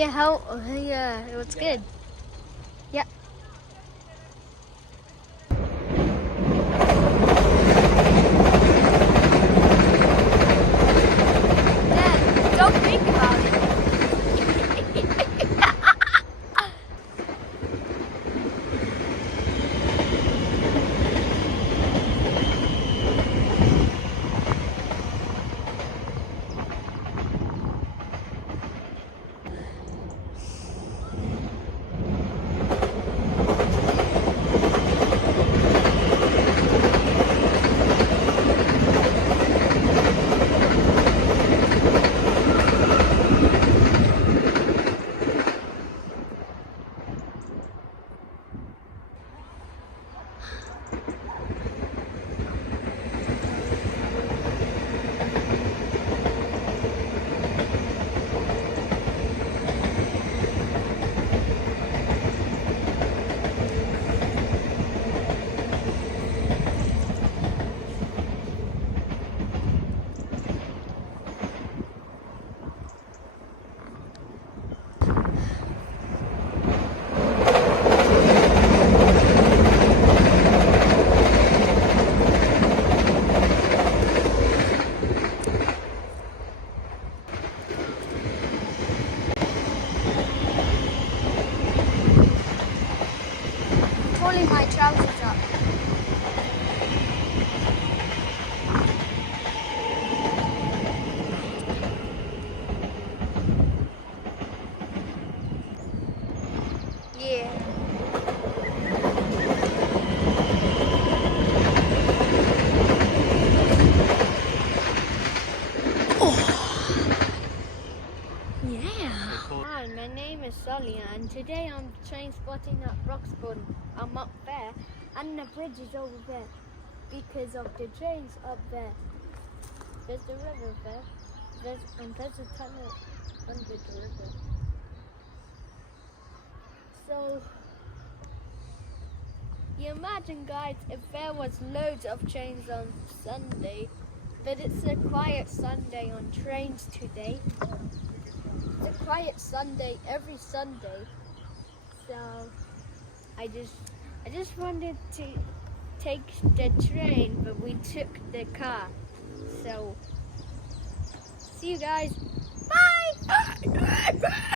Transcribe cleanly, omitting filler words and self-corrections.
Yeah, yeah, it was good. Yeah. Dad, don't think about it. Pulling my trousers up. Yeah. Yeah. Hi, my name is Solia, and today I'm train spotting at Broxbourne. I'm up there, and the bridge is over there because of the trains up there. There's the river there, there's a tunnel under the river. So, you imagine, guys, if there was loads of trains on Sunday, but it's a quiet Sunday on trains today. It's a quiet Sunday every Sunday, so I just wanted to take the train, but we took the car. So see you guys. Bye.